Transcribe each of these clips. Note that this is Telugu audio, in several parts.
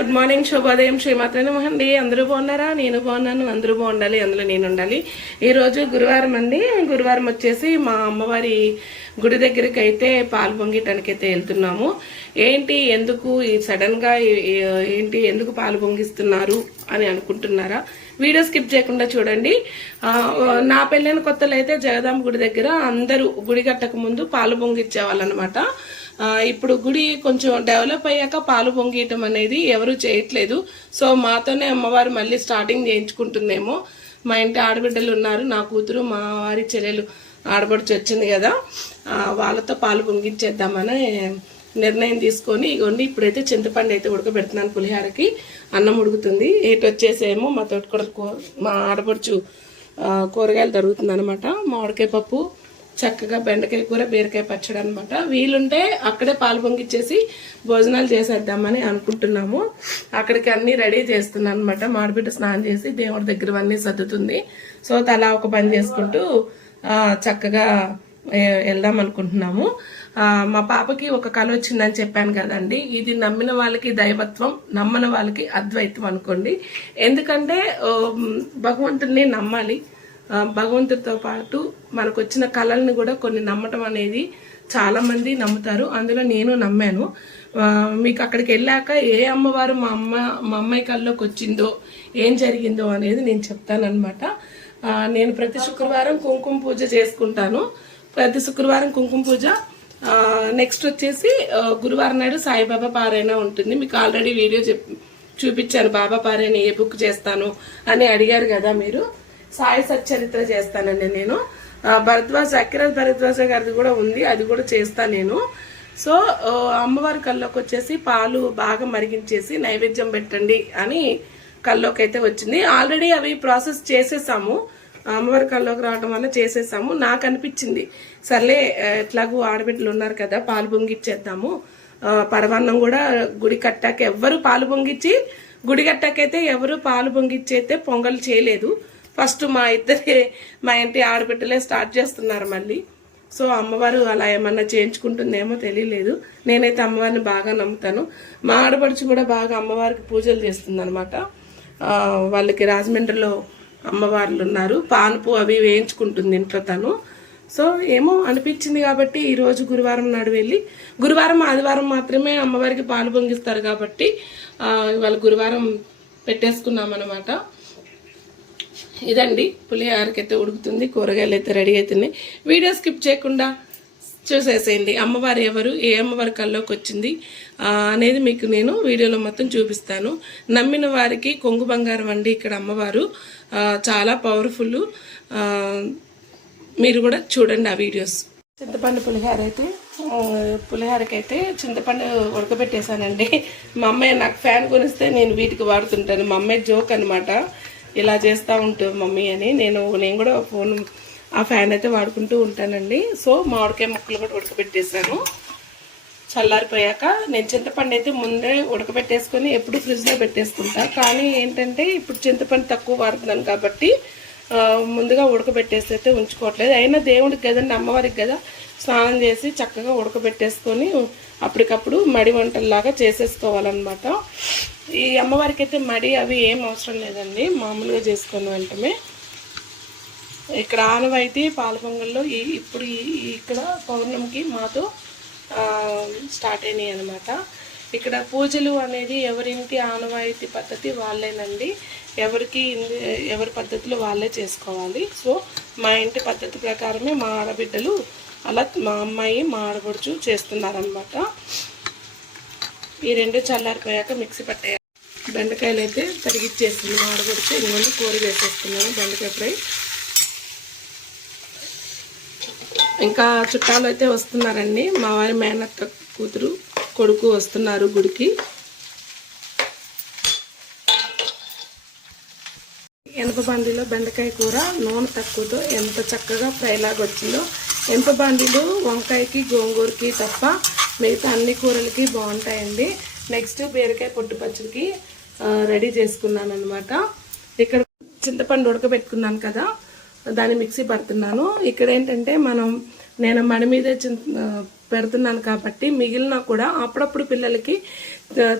గుడ్ మార్నింగ్, శుభోదయం, శ్రీమాత్రే నమః అండి. అందరూ బాగున్నారా? నేను బాగున్నాను. అందరూ బాగుండాలి, అందులో నేను ఉండాలి. ఈరోజు గురువారం అండి. గురువారం వచ్చేసి మా అమ్మవారి గుడి దగ్గరికి అయితే పాలు పొంగిటానికైతే వెళ్తున్నాము. ఏంటి, ఎందుకు ఈ సడన్ గా ఏంటి, ఎందుకు పాలు పొంగిస్తున్నారు అని అనుకుంటున్నారా? వీడియో స్కిప్ చేయకుండా చూడండి. నా పెళ్ళైన కొత్తలో అయితే జగదాంబ గుడి దగ్గర అందరూ గుడి కట్టక ముందు పాలు పొంగిచ్చేవాళ్ళు అనమాట. ఇప్పుడు గుడి కొంచెం డెవలప్ అయ్యాక పాలు పొంగియటం అనేది ఎవరు చేయట్లేదు. సో మాతోనే అమ్మవారు మళ్ళీ స్టార్టింగ్ చేయించుకుంటుందేమో. మా ఇంటి ఆడబిడ్డలు ఉన్నారు, నా కూతురు, మా వారి చెల్లెలు ఆడబడిచి వచ్చింది కదా, వాళ్ళతో పాలు పొంగించేద్దామని నిర్ణయం తీసుకొని ఇగోండి ఇప్పుడైతే చింతపండు అయితే ఉడకబెడుతున్నాను. పులిహారకి అన్నం ఉడుకుతుంది. ఏటు వచ్చేసేమో మా తోటకూర, మా ఆడపడుచు కూరగాయలు తరుగుతుంది అనమాట. మామిడికాయ పప్పు, చక్కగా బెండకాయ కూర, బీరకాయ పచ్చడి అనమాట. వీలుంటే అక్కడే పాలు పొంగిచ్చేసి భోజనాలు చేసేద్దామని అనుకుంటున్నాము. అక్కడికి అన్ని రెడీ చేస్తున్నాను అనమాట. మాడిబిడ్డ స్నానం చేసి దేవుడి దగ్గర అన్నీ సర్దుతుంది. సో తలా ఒక పని చేసుకుంటూ చక్కగా వెళ్దాం అనుకుంటున్నాము. మా పాపకి ఒక కళ వచ్చిందని చెప్పాను కదండి. ఇది నమ్మిన వాళ్ళకి దైవత్వం, నమ్మని వాళ్ళకి అద్వైతం అనుకోండి. ఎందుకంటే భగవంతుడిని నమ్మాలి. భగవంతుడితో పాటు మనకు వచ్చిన కళల్ని కూడా కొన్ని నమ్మటం అనేది చాలా మంది నమ్ముతారు. అందులో నేను నమ్మాను. మీకు అక్కడికి వెళ్ళాక ఏ అమ్మవారు మా అమ్మాయి కళ్ళలోకి వచ్చిందో, ఏం జరిగిందో అనేది నేను చెప్తానన్నమాట. నేను ప్రతి శుక్రవారం కుంకుమ పూజ చేసుకుంటాను. ప్రతి శుక్రవారం కుంకుమ పూజ. నెక్స్ట్ వచ్చేసి గురువారం నాడు సాయిబాబా పారాయణ ఉంటుంది. మీకు ఆల్రెడీ వీడియో చూపించాను. బాబా పారాయణ ఏ బుక్ చేస్తాను అని అడిగారు కదా మీరు. సాయి సచ్చరిత్ర చేస్తానండి నేను. భరద్వాజ, అకిరత్ భరద్వాజ గారిది కూడా ఉంది, అది కూడా చేస్తాను నేను. సో అమ్మవారి కల్లోకి వచ్చేసి పాలు బాగా మరిగించేసి నైవేద్యం పెట్టండి అని కల్లోకి అయితే వచ్చింది. ఆల్రెడీ అవి ప్రాసెస్ చేసేసాము. అమ్మవారి కల్లోకి రావడం వల్ల చేసేసాము. నాకు అనిపించింది సర్లే ఎట్లాగూ ఆడబిడ్డలు ఉన్నారు కదా, పాలు పొంగిచ్చేద్దాము. పరమాన్నం కూడా గుడి కట్టాక ఎవ్వరు పాలు పొంగిచ్చి, గుడి కట్టాకైతే ఎవరు పాలు పొంగిచ్చి అయితే పొంగల్ చేయలేదు. ఫస్ట్ మా ఇంటి ఆడబిడ్డలే స్టార్ట్ చేస్తున్నారు మళ్ళీ. సో అమ్మవారు అలా ఏమన్నా చేయించుకుంటుందేమో తెలియలేదు. నేనైతే అమ్మవారిని బాగా నమ్ముతాను. మా ఆడపడుచు కూడా బాగా అమ్మవారికి పూజలు చేస్తుంది అనమాట. వాళ్ళకి రాజమండ్రిలో అమ్మవార్లు ఉన్నారు. పానుపు అవి వేయించుకుంటుంది ఇంట్లో తను. సో ఏమో అనిపించింది కాబట్టి ఈరోజు గురువారం నాడు వెళ్ళి, గురువారం ఆదివారం మాత్రమే అమ్మవారికి పాలు పొంగిస్తారు కాబట్టి వాళ్ళ గురువారం పెట్టేసుకున్నాం అనమాట. ఇదండి పులిహారకైతే ఉడుకుతుంది, కూరగాయలు అయితే రెడీ అవుతున్నాయి. వీడియో స్కిప్ చేయకుండా చూసేసేయండి. అమ్మవారు ఎవరు, ఏ అమ్మవారి కల్లోకి వచ్చింది అనేది మీకు నేను వీడియోలో మొత్తం చూపిస్తాను. నమ్మిన వారికి కొంగు బంగారం అండి ఇక్కడ అమ్మవారు. చాలా పవర్ఫుల్. మీరు కూడా చూడండి ఆ వీడియోస్. చింతపండు పులిహారకైతే చింతపండు ఉడకబెట్టేశానండి. మా అమ్మాయి నాకు ఫ్యాన్ కొనిస్తే నేను వీటికి వాడుతుంటాను. మా అమ్మాయి జోక్ అనమాట, ఇలా చేస్తూ ఉంటుంది మమ్మీ అని. నేను కూడా ఆ ఫ్యాన్ అయితే వాడుకుంటూ ఉంటానండి. సో మామిడికాయ ముక్కలు కూడా ఉడకబెట్టేసాను. చల్లారిపోయాక నేను చింతపండు అయితే ముందే ఉడకబెట్టేసుకొని ఎప్పుడు ఫ్రిడ్జ్లో పెట్టేసుకుంటా. కానీ ఏంటంటే ఇప్పుడు చింతపండు తక్కువ వాడుతున్నాను కాబట్టి ముందుగా ఉడకబెట్టేసి అయితే ఉంచుకోవట్లేదు. అయినా దేవుడికి కదండి, అమ్మవారికి కదా, స్నానం చేసి చక్కగా ఉడకబెట్టేసుకొని అప్పటికప్పుడు మడి వంటల్లాగా చేసేసుకోవాలన్నమాట. ఈ అమ్మవారికి అయితే మడి అవి ఏం అవసరం లేదండి, మామూలుగా చేసుకొని వెంటనే. ఇక్కడ ఆనవాయితీ పాల పొంగల్లో ఇప్పుడు ఇక్కడ పౌర్ణమికి మాతో స్టార్ట్ అయినాయి అనమాట. ఇక్కడ పూజలు అనేది ఎవరింటి ఆనవాయితీ పద్ధతి వాళ్ళేనండి. ఎవరి పద్ధతిలో వాళ్ళే చేసుకోవాలి. సో మా ఇంటి పద్ధతి ప్రకారమే మా ఆడబిడ్డలు అలా, మా అమ్మాయి, మా ఆడబడుచు చేస్తున్నారనమాట. ఈ రెండు చల్లారిపోయాక మిక్సీ పట్టేయాలి. బెండకాయలు అయితే తరిగిచ్చేస్తుంది మా ఆడబడుచు. ఇంకొంచెం కూర వేసేస్తున్నాను, బెండకాయ ఫ్రై. ఇంకా చుట్టాలు అయితే వస్తున్నారండి. మా వారి మేనత్త కూతురు, కొడుకు వస్తున్నారు గుడికి. ఎనప బాండీలో బెండకాయ కూర నూనె తక్కువతో ఎంత చక్కగా ఫ్రై లాగా వచ్చిందో. ఎనప బాండీలు వంకాయకి, గోంగూరకి తప్ప మిగతా అన్ని కూరలకి బాగుంటాయండి. నెక్స్ట్ బీరకాయ పొట్టు పచ్చడికి రెడీ చేసుకున్నాను అనమాట. ఇక్కడ చింతపండు ఉడకబెట్టుకున్నాను కదా, దాన్ని మిక్సీ పడుతున్నాను. ఇక్కడ ఏంటంటే నేను మడి మీద పెడుతున్నాను కాబట్టి మిగిలిన కూడా అప్పుడప్పుడు పిల్లలకి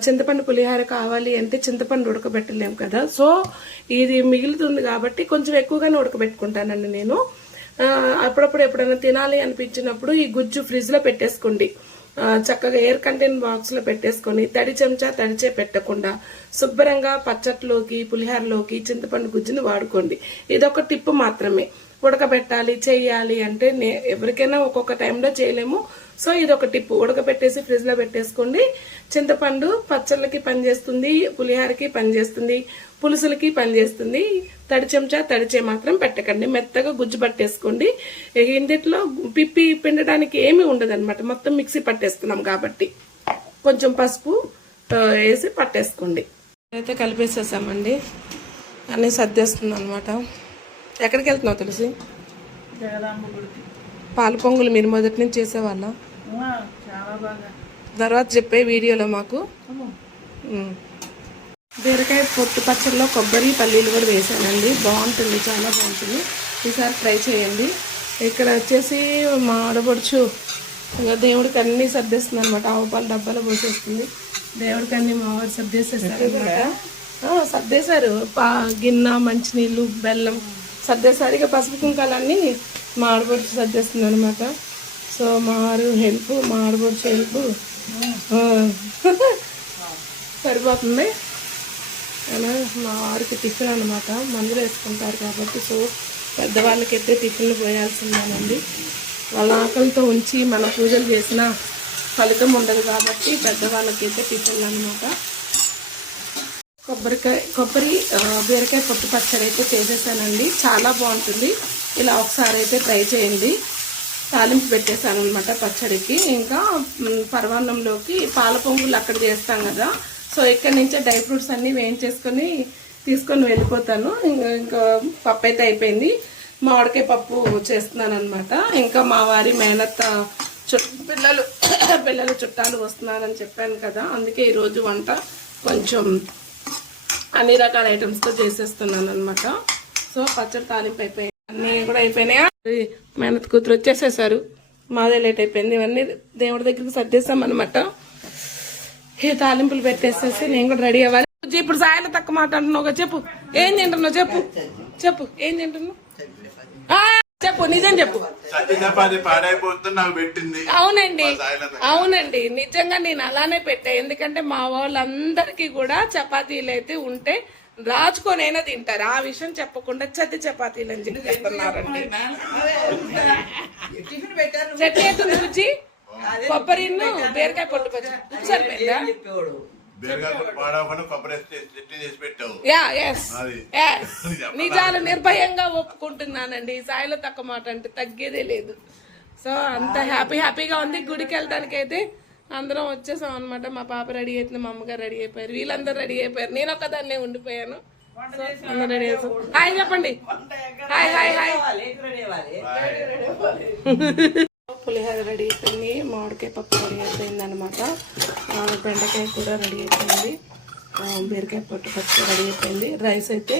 చింతపండు పులిహోర కావాలి అంటే చింతపండు ఉడకబెట్టలేము కదా, సో ఇది మిగులుతుంది కాబట్టి కొంచెం ఎక్కువగానే ఉడకబెట్టుకుంటానండి నేను. అప్పుడప్పుడు ఎప్పుడైనా తినాలి అనిపించినప్పుడు ఈ గుజ్జు ఫ్రిడ్జ్ లో పెట్టేసుకోండి. చక్కగా ఎయిర్ కంటైన్ బాక్స్ లో పెట్టేసుకొని తడి చెంచా తడిచే పెట్టకుండా శుభ్రంగా పచ్చట్లోకి పులిహోరలోకి చింతపండు గుజ్జుని వాడుకోండి. ఇదొక టిప్ మాత్రమే. ఉడకబెట్టాలి చెయ్యాలి అంటే ఎవరికైనా ఒక్కొక్క టైంలో చేయలేము. సో ఇది ఒక టిప్. ఉడకబెట్టేసి ఫ్రిడ్జ్ లో పెట్టేసుకోండి. చింతపండు పచ్చళ్ళకి పనిచేస్తుంది, పులిహోరకి పనిచేస్తుంది, పులుసులకి పనిచేస్తుంది. తడి చెంచా తడిచే మాత్రం పెట్టకండి. మెత్తగా గుజ్జు పట్టేసుకోండి. ఇంటిలో పిప్పి పిండడానికి ఏమీ ఉండదు అనమాట. మొత్తం మిక్సీ పట్టేస్తున్నాం కాబట్టి కొంచెం పసుపు వేసి పట్టేసుకోండి. అయితే కలిపేసేసామండి. అన్నీ సర్దేస్తుంది అనమాట. ఎక్కడికి వెళ్తున్నావు తులసి? పాల పొంగులు మీరు మొదటి నుంచి చేసేవాళ్ళ? తర్వాత చెప్పే వీడియోలో మాకు. బీరకాయ పొట్టు పచ్చడిలో కొబ్బరి పల్లీలు కూడా వేసానండి. బాగుంటుంది, చాలా బాగుంటుంది. ఈసారి ట్రై చేయండి. ఇక్కడ వచ్చేసి మా ఆడపడుచు ఇంకా దేవుడికి అన్నీ సర్దేస్తుంది అనమాట. ఆవు పాలు డబ్బాలో పోసేస్తుంది. దేవుడికి అన్నీ మా వాడు సర్దేసేస్తారు అనమాట. సర్దేశారు. గిన్నె, మంచినీళ్ళు, బెల్లం సర్దేశారు. ఇక పసుపు కుంకాలన్నీ మా ఆడపడుచు సర్దేస్తుంది అనమాట. సో మా వారు హెల్ప్, మా ఆడపడుచు హెల్ప్ సరిపోతుంది. అలా మా వారికి టిఫిన్ అనమాట. మందులు వేసుకుంటారు కాబట్టి సో పెద్దవాళ్ళకైతే టిఫిన్లు పోయాల్సిందేనండి. వాళ్ళ ఆకలితో ఉంచి మన పూజలు చేసిన ఫలితం ఉండదు కాబట్టి పెద్దవాళ్ళకైతే టిఫిన్లు అనమాట. కొబ్బరి బీరకాయ పొట్టు పచ్చడి అయితే చేసేసానండి. చాలా బాగుంటుంది. ఇలా ఒకసారి అయితే ట్రై చేయండి. తాలింపు పెట్టేశాను అనమాట పచ్చడికి. ఇంకా పరమాన్నంలోకి పాల పొంగులు అక్కడ చేస్తాం కదా, సో ఇక్కడ నుంచే డ్రై ఫ్రూట్స్ అన్నీ వేయించేసుకొని తీసుకొని వెళ్ళిపోతాను. ఇంకా పప్పు అయితే అయిపోయింది. మామిడికాయ పప్పు చేస్తున్నాను అనమాట. ఇంకా మా వారి మేనత్త పిల్లలు చుట్టాలు వస్తున్నారని చెప్పాను కదా, అందుకే ఈరోజు వంట కొంచెం అన్ని రకాల ఐటమ్స్తో చేసేస్తున్నాను అనమాట. సో పచ్చడి తాలింపు అయిపోయాయి, అన్నీ కూడా అయిపోయినాయా. మేనత్ కూతురు వచ్చేసేసారు. మాదే లేట్ అయిపోయింది. ఇవన్నీ దేవుడి దగ్గరికి సర్దేశాం అనమాట. ఈ తాలింపులు పెట్టేసేసి నేను కూడా రెడీ అవ్వాలి. ఇప్పుడు సాయలు తక్కువ మాట అంటున్నావు. చెప్పు ఏం తింటున్నావు? చెప్పు ఏం తింటున్నావు? చెప్పు, నిజం చెప్పు. అవునండి నిజంగా నేను అలానే పెట్టా. ఎందుకంటే మా వాళ్ళందరికీ కూడా చపాతీలు అయితే ఉంటే రాచుకొనైనా తింటారు. ఆ విషయం చెప్పకుండా చపాతీలు అని చెప్పి చెప్తున్నారండి. చట్నీ అవుతుంది రుచి. కొబ్బరి బీరకాయ పొట్టు పచ్చి సరిపోయిందా? నిజాలు నిర్భయంగా ఒప్పుకుంటున్నానండి. సాయిలో తక్కువ మాట అంటే తగ్గేదే లేదు. సో అంత హ్యాపీగా ఉంది. గుడికి వెళ్ళడానికి అయితే అందరం వచ్చేసాం అనమాట. మా పాప రెడీ అవుతుంది, మా అమ్మగారు రెడీ అయిపోయారు, వీళ్ళందరూ రెడీ అయిపోయారు. నేను ఒక్కదాన్నే ఉండిపోయాను. సో అందరూ రెడీ అయిపోయారు. హాయ్ చెప్పండి. హాయ్. పులిహోర రెడీ అయిపోయింది, మామిడికాయ పప్పు రెడీ అయిపోయింది అనమాట. బెండకాయ కూడా రెడీ అయిపోయింది, బీరకాయ పొట్టు పచ్చి రెడీ అయిపోయింది. రైస్ అయితే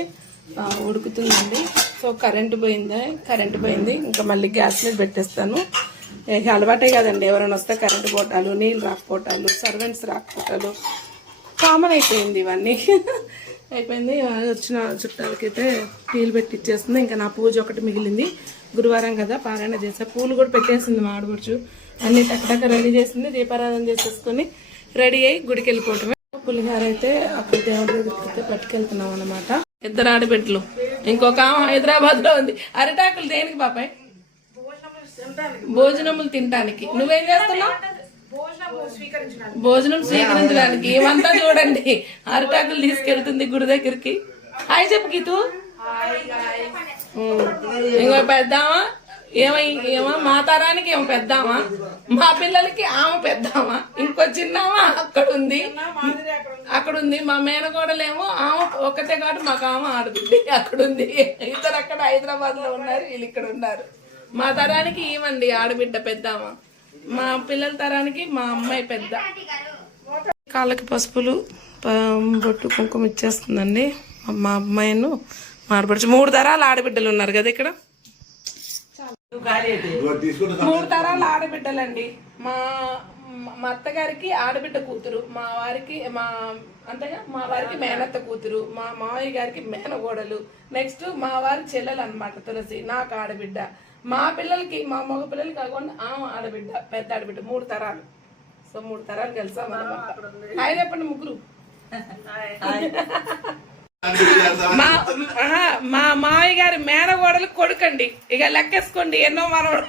ఉడుకుతుందండి. సో కరెంటు పోయింది. ఇంకా మళ్ళీ గ్యాస్ మీద పెట్టేస్తాను. అలవాటే కదండి, ఎవరైనా వస్తే కరెంటు పోవటాలు, నీళ్ళు రాకపోవటాలు, సర్వెంట్స్ రాకపోవటాలు కామన్ అయిపోయింది. ఇవన్నీ అయిపోయింది. వచ్చిన చుట్టాలకైతే టీలు పెట్టి ఇచ్చేస్తుంది. ఇంకా నా పూజ ఒకటి మిగిలింది. గురువారం కదా పారాయణ చేసా. పూలు కూడా పెట్టేసింది మా ఆడపడుచు. అన్ని టక్కటక్క రెడీ చేసింది. దీపారాధన చేసేసుకుని రెడీ అయ్యి గుడికి వెళ్ళిపోవటమే. పులిహోర అయితే అక్కడ దేవుడి దగ్గరికి అయితే పట్టుకెళ్తున్నాం అనమాట. 2 ఆడబిడ్డలు, ఇంకొక హైదరాబాద్ లో ఉంది. అరిటాకులు దేనికి బాబాయ్? భోజనములు తినడానికి. నువ్వేం చేస్తున్నావు? భోజనం స్వీకరించడానికి. ఏమంతా చూడండి, అరిటాకులు తీసుకెళ్తుంది గుడి దగ్గరికి. హాయ్ చెప్పు గీతు. ఇంకో పెద్దామా ఏమో మా తరానికి ఏమో పెద్దామా, మా పిల్లలకి ఆమె పెద్దామా, ఇంకో చిన్నామా అక్కడ ఉంది. మా మేనకోడలేమో ఆమె ఒక్కతే కాబట్టి మాకు ఆమె ఆడబిడ్డ అక్కడుంది. ఇద్దరు అక్కడ హైదరాబాద్ లో ఉన్నారు, వీళ్ళు ఇక్కడ ఉన్నారు. మా తరానికి ఏమండి ఆడబిడ్డ పెద్దామా, మా పిల్లల తరానికి మా అమ్మాయి పెద్ద. కాళ్ళకి పసుపులు బొట్టు కుంకుమ ఇచ్చేస్తుందండి మా అమ్మాయిను మాడపడుచు. 3 తరాలు ఆడబిడ్డలు ఉన్నారు కదా ఇక్కడ. 3 తరాలు ఆడబిడ్డలండి. మా మా అత్తగారికి ఆడబిడ్డ కూతురు, మా వారికి అంతేగా మా వారికి మేనత్త కూతురు, మా మావయ్య గారికి మేనగోడలు, నెక్స్ట్ మా వారి చెల్లెలు అనమాట తులసి, నాకు ఆడబిడ్డ, మా పిల్లలకి మా మగ పిల్లలకి కాకుండా ఆడబిడ్డ, పెద్ద ఆడబిడ్డ, 3 తరాలు. సో 3 తరాలు కలిసాం అనమాట. హాయ్ చెప్పండి ముగ్గురు. మా మావయ్య గారి మేనగోడలు కొడుకండి, ఇక లెక్కేసుకోండి ఎన్నో మనవడు.